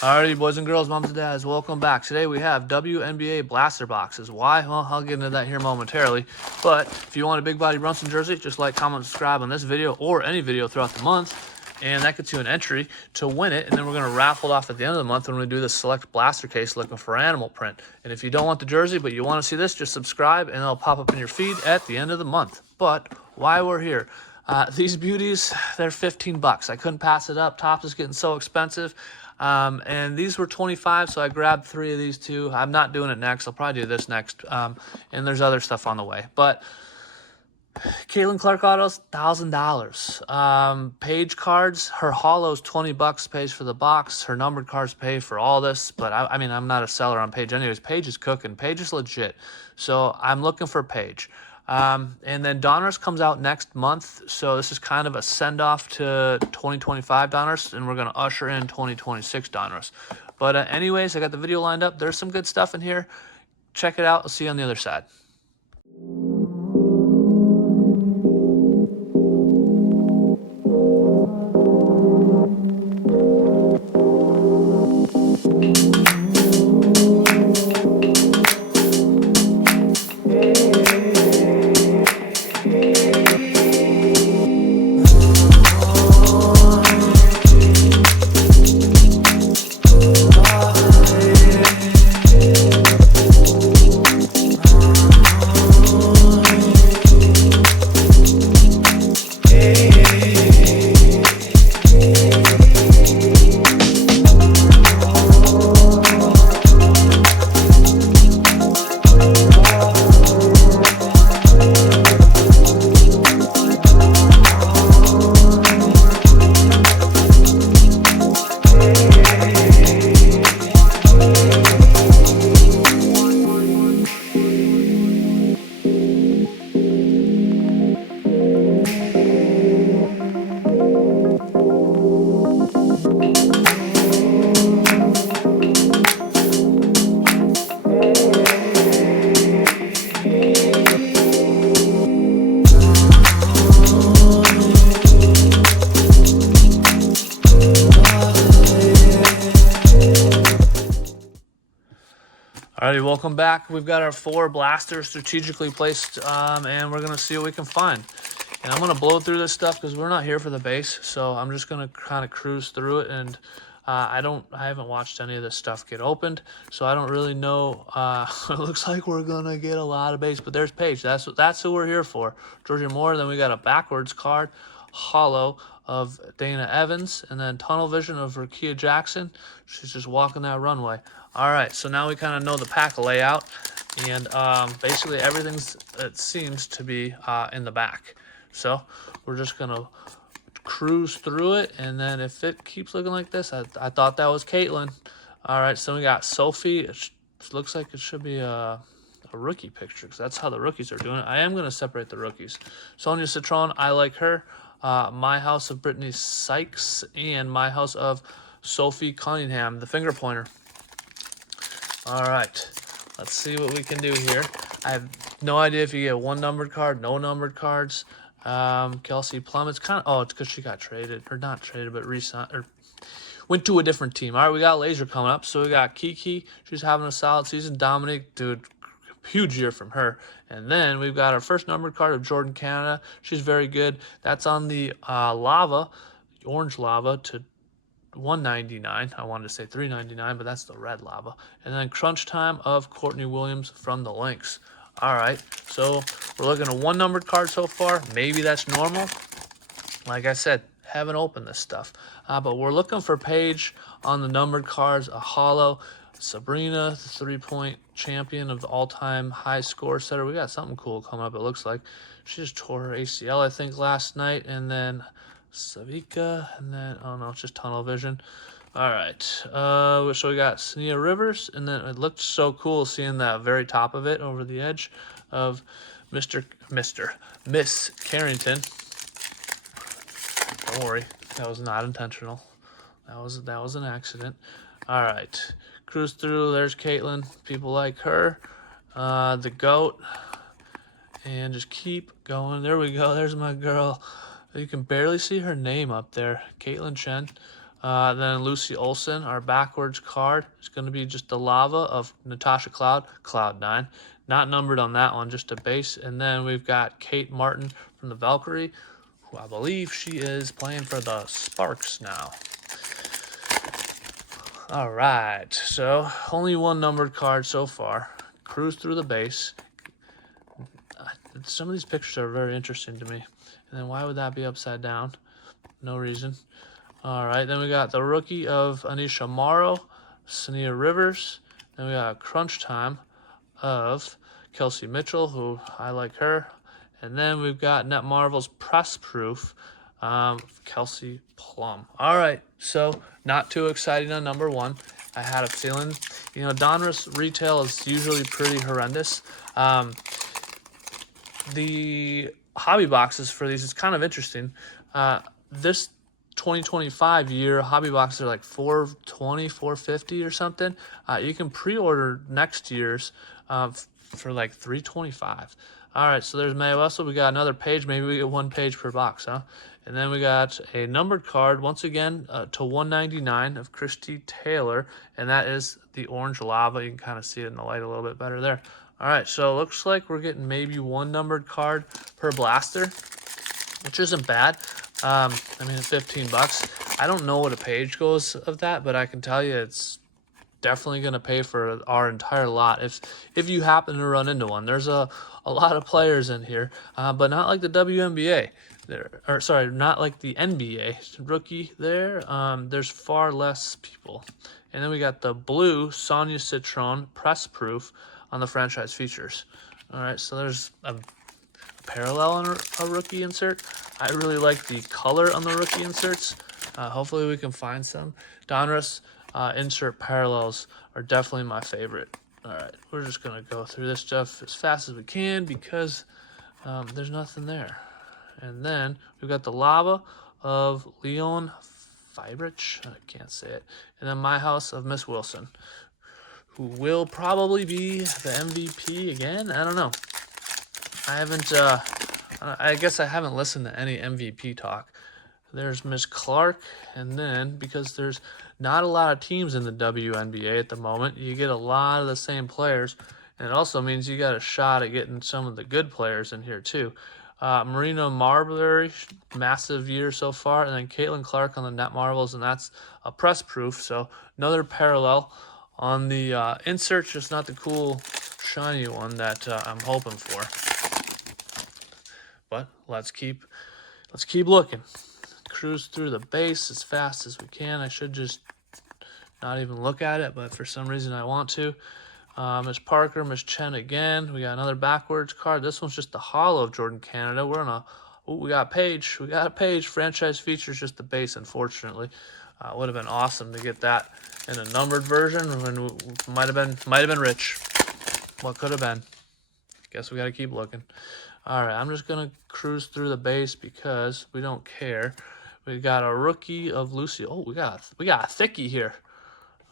Alrighty, boys and girls, moms and dads, welcome back. Today we have WNBA blaster boxes. Why? Well, I'll get into that here momentarily. But if you want a big body Brunson jersey, just like, comment, subscribe on this video or any video throughout the month. And that gets you an entry to win it. And then we're going to raffle it off at the end of the month when we do the select blaster case looking for animal print. And if you don't want the jersey, but you want to see this, just subscribe and it'll pop up in your feed at the end of the month. But why we're here. These beauties, they're 15 bucks. I couldn't pass it up. Topps is getting so expensive. And these were 25, so I grabbed 3 of these too. I'm not doing it next. I'll probably do this next. And there's other stuff on the way. But Caitlin Clark autos, $1,000. Paige cards, her hollows, 20 bucks pays for the box. Her numbered cards pay for all this. But I mean, I'm not a seller on Paige anyways. Paige is cooking. Paige is legit. So I'm looking for Paige. And then Donruss comes out next month, so this is kind of a send-off to 2025 Donruss, and we're going to usher in 2026 Donruss. But anyways, I got the video lined up. There's some good stuff in here. Check it out. I'll see you on the other side. Alrighty, welcome back. We've got our 4 blasters strategically placed, and we're going to see what we can find. And I'm going to blow through this stuff because we're not here for the base, so I'm just going to kind of cruise through it. And I haven't watched any of this stuff get opened, so I don't really know. It looks like we're going to get a lot of base, but there's Paige. That's who we're here for. Georgia Moore. Then we got a backwards card, hollow of Dana Evans, and then tunnel vision of Rakia Jackson. She's just walking that runway. All right, so now we kind of know the pack layout, and basically everything's, it seems to be in the back. So we're just going to cruise through it, and then if it keeps looking like this, I thought that was Caitlin. All right, so we got Sophie. It looks like it should be a rookie picture because that's how the rookies are doing it. I am going to separate the rookies. Sonia Citron, I like her. My House of Brittany Sykes, and My House of Sophie Cunningham, the finger pointer. All right, let's see what we can do here. I have no idea if you get 1 numbered card, no numbered cards. Kelsey Plum, it's kind of, oh, it's because she got traded, or not traded, but re-signed, or went to a different team. All right, we got Laser coming up. So we got Kiki, she's having a solid season. Dominic, dude, huge year from her. And then we've got our first numbered card of Jordan Canada. She's very good. That's on the lava, orange lava to 199. I wanted to say 399, but that's the red lava. And then crunch time of Courtney Williams from the Lynx. All right, so we're looking at 1 numbered card so far. Maybe that's normal. Like I said, haven't opened this stuff. But we're looking for Paige on the numbered cards, a hollow. Sabrina, the 3-point champion of the all-time high score setter. We got something cool coming up, it looks like. She just tore her ACL, I think, last night. And then Savika, and then, oh no, it's just tunnel vision. All right, so we got Sania Rivers, and then it looked so cool seeing that very top of it over the edge of Miss Carrington. Don't worry, that was not intentional. That was an accident. All right, cruise through. There's Caitlin. People like her. The GOAT. And just keep going. There we go. There's my girl. You can barely see her name up there. Caitlin Chen. Then Lucy Olson, our backwards card, is going to be just the lava of Natasha Cloud, Cloud9. Not numbered on that one, just a base. And then we've got Kate Martin from the Valkyrie, who I believe she is playing for the Sparks now. All right, so only one numbered card so far. Cruise through the base. Some of these pictures are very interesting to me. And then why would that be upside down? No reason. All right, then we got the rookie of Anisha Morrow, Sania Rivers. Then we got a crunch time of Kelsey Mitchell, who I like her. And then we've got Net Marvel's press proof, Kelsey Plum. All right, so not too exciting on number one. I had a feeling, you know, Donruss retail is usually pretty horrendous. The hobby boxes for these is kind of interesting. This 2025 year, hobby boxes are like $420, $450 or something. You can pre-order next year's for like $325. All right, so there's Mae Wessel. We got another page. Maybe we get one page per box, huh? And then we got a numbered card, once again, to 199 of Christy Taylor, and that is the orange lava. You can kind of see it in the light a little bit better there. All right, so it looks like we're getting maybe one numbered card per blaster, which isn't bad. I mean, it's 15 bucks. I don't know what a page goes of that, but I can tell you it's definitely going to pay for our entire lot if you happen to run into one. There's a lot of players in here, but not like the WNBA. Or sorry, not like the NBA rookie there. There's far less people. And then we got the blue Sonia Citron press proof on the franchise features. All right, so there's a parallel on a rookie insert. I really like the color on the rookie inserts. Hopefully we can find some. Donruss insert parallels are definitely my favorite. All right, we're just gonna go through this stuff as fast as we can because there's nothing there. And then we've got the lava of Leon Fibrich. I can't say it. And then My House of Miss Wilson, who will probably be the MVP again. I don't know. I haven't, I guess I haven't listened to any MVP talk. There's Miss Clark, and then because there's not a lot of teams in the WNBA at the moment, you get a lot of the same players, and it also means you got a shot at getting some of the good players in here too. Marina Marbury, massive year so far, and then Caitlin Clark on the Net Marvels, and that's a press proof, so another parallel on the insert, just not the cool shiny one that I'm hoping for. But let's keep looking. Cruise through the base as fast as we can. I should just not even look at it, but for some reason I want to. Miss Parker, Miss Chen again. We got another backwards card. This one's just the hollow of Jordan Canada. We're on a, we got Paige. We got a Paige. Franchise features just the base, unfortunately. Would have been awesome to get that in a numbered version. When might have been rich. What could have been? Guess we got to keep looking. All right, I'm just gonna cruise through the base because we don't care. We got a rookie of Lucy. Oh, we got a thickie here.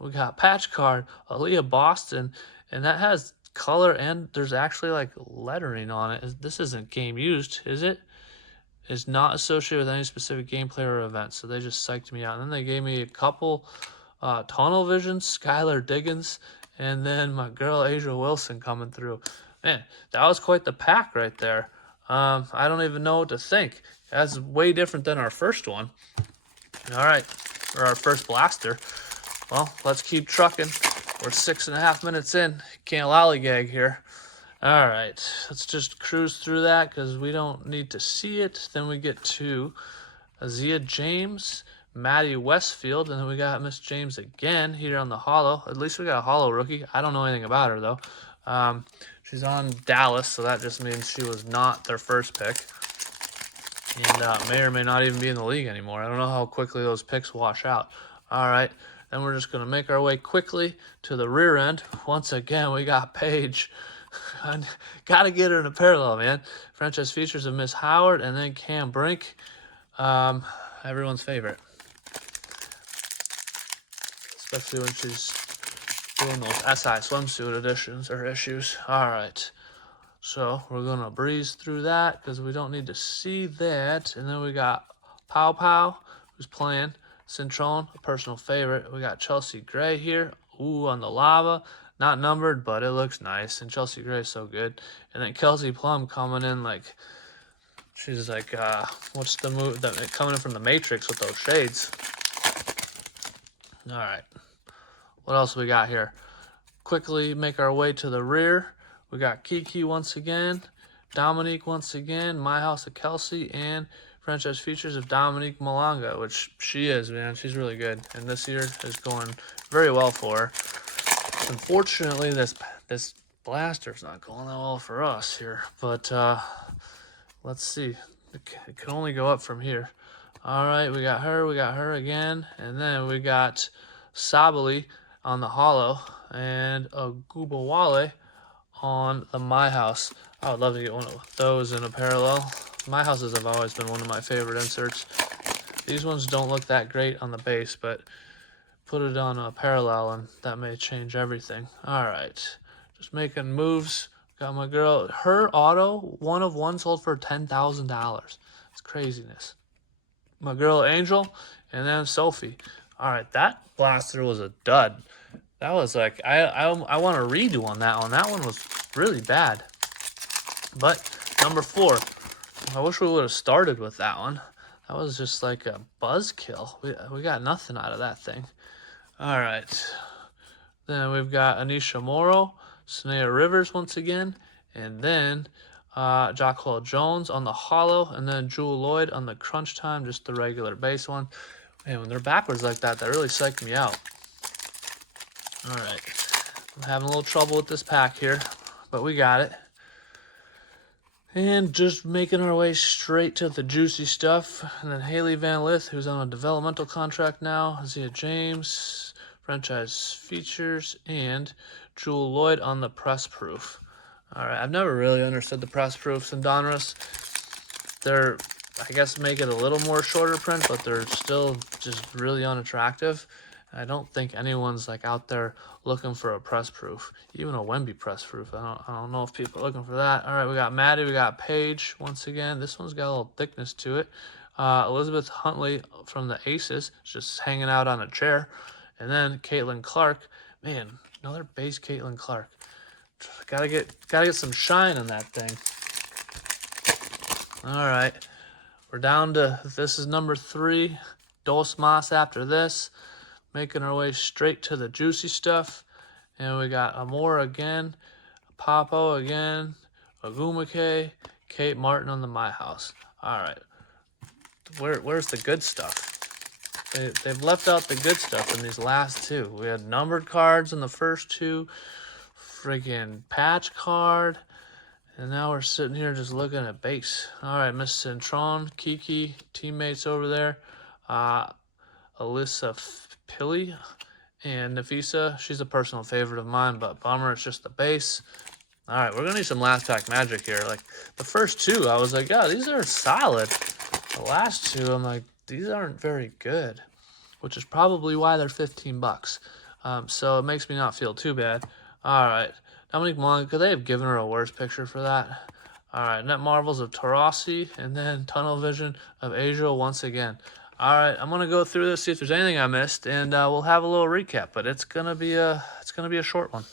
We got patch card, Aaliyah Boston, and that has color and there's actually like lettering on it. This isn't game used, is it? It's not associated with any specific gameplay or event, so they just psyched me out. And then they gave me a couple tunnel visions, Skylar Diggins, and then my girl Asia Wilson coming through. Man, that was quite the pack right there. I don't even know what to think. That's way different than our first one. All right, or our first blaster. Well, let's keep trucking. We're 6.5 minutes in. Can't lollygag here. All right, let's just cruise through that because we don't need to see it. Then we get to Azia James, Maddie Westfield, and then we got Miss James again here on the hollow. At least we got a hollow rookie. I don't know anything about her, though. She's on Dallas, so that just means she was not their first pick. And may or may not even be in the league anymore. I don't know how quickly those picks wash out. All right, then we're just going to make our way quickly to the rear end. Once again, we got Paige. Got to get her in a parallel, man. Franchise features of Miss Howard and then Cam Brink. Everyone's favorite. Especially when she's doing those SI swimsuit editions or issues. All right. So we're going to breeze through that because we don't need to see that. And then we got Pow Pow, who's playing Citron, a personal favorite. We got Chelsea Gray here. Ooh, on the lava. Not numbered, but it looks nice. And Chelsea Gray is so good. And then Kelsey Plum coming in like, she's like, what's the move? Coming in from the Matrix with those shades. All right. What else we got here? Quickly make our way to the rear. We got Kiki once again. Dominique once again. My House of Kelsey. And franchise features of Dominique Malanga, which she is, man. She's really good. And this year is going very well for her. Unfortunately, this blaster's not going that well for us here. But let's see. It can only go up from here. All right, we got her again. And then we got Sabali on the hollow and a Gubawale on the My House. I would love to get one of those in a parallel. My Houses have always been one of my favorite inserts. These ones don't look that great on the base, but put it on a parallel and that may change everything. All right, just making moves. Got my girl, her auto, 1 of 1 sold for $10,000. It's craziness. My girl Angel, and then Sophie. All right, that blaster was a dud. That was like, I want a redo on that one. That one was really bad. But number 4, I wish we would have started with that one. That was just like a buzzkill. We got nothing out of that thing. All right. Then we've got Anisha Morrow, Sanaya Rivers once again, and then Jacquel Jones on the hollow, and then Jewel Lloyd on the crunch time, just the regular base one. Man, when they're backwards like that, that really psyched me out. All right. I'm having a little trouble with this pack here, but we got it. And just making our way straight to the juicy stuff. And then Hailey Van Lith, who's on a developmental contract now. Zia James, franchise features, and Jewel Lloyd on the press proof. All right, I've never really understood the press proofs in Donruss. They're, I guess, make it a little more shorter print, but they're still just really unattractive. I don't think anyone's like out there looking for a press proof, even a Wemby press proof. I don't know if people are looking for that. All right, we got Maddie, we got Paige once again. This one's got a little thickness to it. Elizabeth Huntley from the Aces, just hanging out on a chair, and then Caitlin Clark. Man, another base Caitlin Clark. Gotta get some shine on that thing. All right, we're down to, this is number 3. Dos Mas after this. Making our way straight to the juicy stuff. And we got Amor again, Papo again, Agumake, Kate Martin on the My House. All right. Where's the good stuff? They've left out the good stuff in these last 2. We had numbered cards in the first 2, freaking patch card, and now we're sitting here just looking at base. All right, Miss Citron, Kiki, teammates over there. Alyssa Pilly and Nafisa, she's a personal favorite of mine, but bummer, it's just the base. All right, we're gonna need some last pack magic here. Like the first 2, I was like, yeah, these are solid. The last 2, I'm like, these aren't very good, which is probably why they're $15. So it makes me not feel too bad. All right, Dominique Malanga, could they have given her a worse picture for that? All right, Net Marvels of Tarasi, and then Tunnel Vision of Asia once again. All right, I'm gonna go through this, see if there's anything I missed, and we'll have a little recap. But it's gonna be a short one.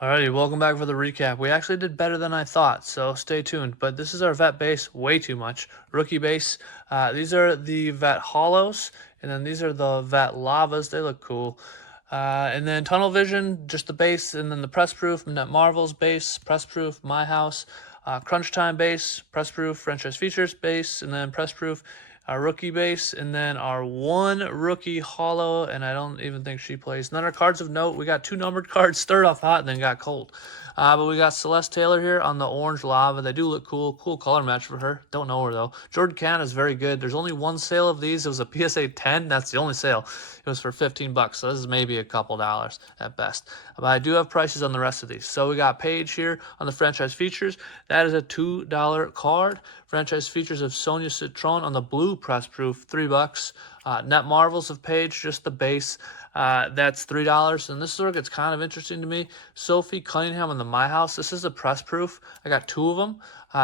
Alrighty, welcome back for the recap. We actually did better than I thought, so stay tuned. But this is our vet base, way too much. Rookie base. These are the vet hollows, and then these are the vet lavas. They look cool. And then Tunnel Vision, just the base, and then the press proof, Net Marvels base, press proof, My House, Crunch Time base, press proof, franchise features base, and then press proof. Our rookie base, and then our 1 rookie hollow, and I don't even think she plays. And then our cards of note, we got 2 numbered cards, stirred off hot, and then got cold. But we got Celeste Taylor here on the orange lava. They do look cool. Cool color match for her. Don't know her, though. Jordan Cannon is very good. There's only 1 sale of these. It was a PSA 10. That's the only sale. It was for $15, so this is maybe a couple dollars at best. But I do have prices on the rest of these. So we got Paige here on the franchise features. That is a $2 card. Franchise features of Sonia Citron on the blue press proof, $3. Net Marvels of Paige, just the base. That's $3. And this is where it gets kind of interesting to me. Sophie Cunningham on the My House. This is a press proof. I got 2 of them.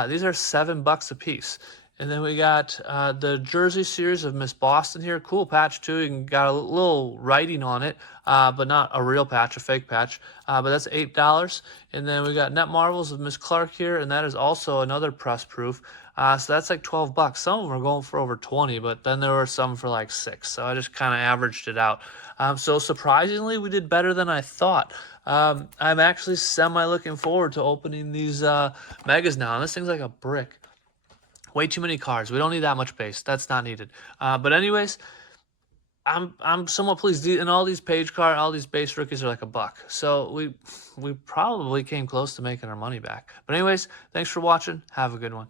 These are $7 a piece. And then we got the Jersey series of Miss Boston here. Cool patch too. You can got a little writing on it, but not a real patch, a fake patch. But that's $8. And then we got Net Marvels of Miss Clark here, and that is also another press proof. So that's like $12. Some of them are going for over 20, but then there were some for like 6. So I just kind of averaged it out. So surprisingly, we did better than I thought. I'm actually semi looking forward to opening these megas now. And this thing's like a brick. Way too many cards. We don't need that much base. That's not needed. But anyways, I'm somewhat pleased. And all these all these base rookies are like $1. So we probably came close to making our money back. But anyways, thanks for watching. Have a good one.